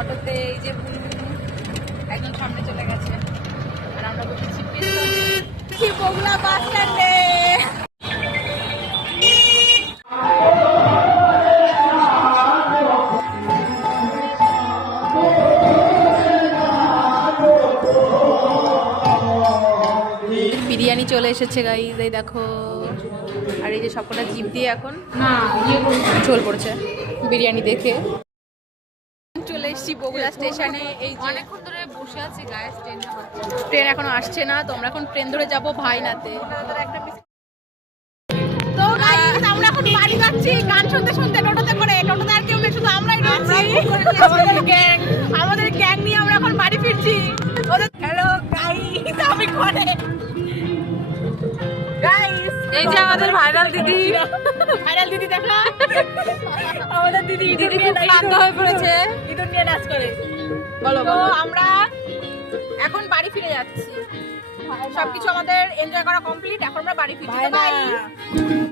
অটোতে, এই যে একদম সামনে চলে গেছে আর আমরা বসেছি বগুড়া বাস স্ট্যান্ডে। বিরিয়ানি চলে এসেছে গাইজ, এই দেখো। আর এই যে সবকটা জিপ দিয়ে এখন ঝোল পড়েছে বিরিয়ানি দেখে। চলে এসেছি বগুড়া স্টেশনে। এই অনেকক্ষণ ধরে বসে আছি গাইজ, ট্রেন এখনো আসছে না, তো আমরা এখন ট্রেন ধরে যাবো ভাইনাতে। তো গাইজ আমরা এখন বাড়ি যাচ্ছি গান শুনতে শুনতে, টোটোতে করে। টোটোতে আর কেউ নেই, শুধু আমরাই রয়েছি। আমাদের গ্যাং নিয়ে আমরা এখন বাড়ি ফিরছি। হ্যালো গাইজ, আমি ঘরে। এই যে আমাদের ভাইরাল দিদি, ভাইরাল দিদি দেখো, আমাদের দিদি খুব ক্লান্ত হয়ে পড়েছে, ইঁদুর নিয়ে নাচ করে। বলো তো আমরা এখন বাড়ি ফিরে যাচ্ছি, সবকিছু আমাদের এনজয় করা কমপ্লিট, এখন আমরা বাড়ি ফিরছি। বাই।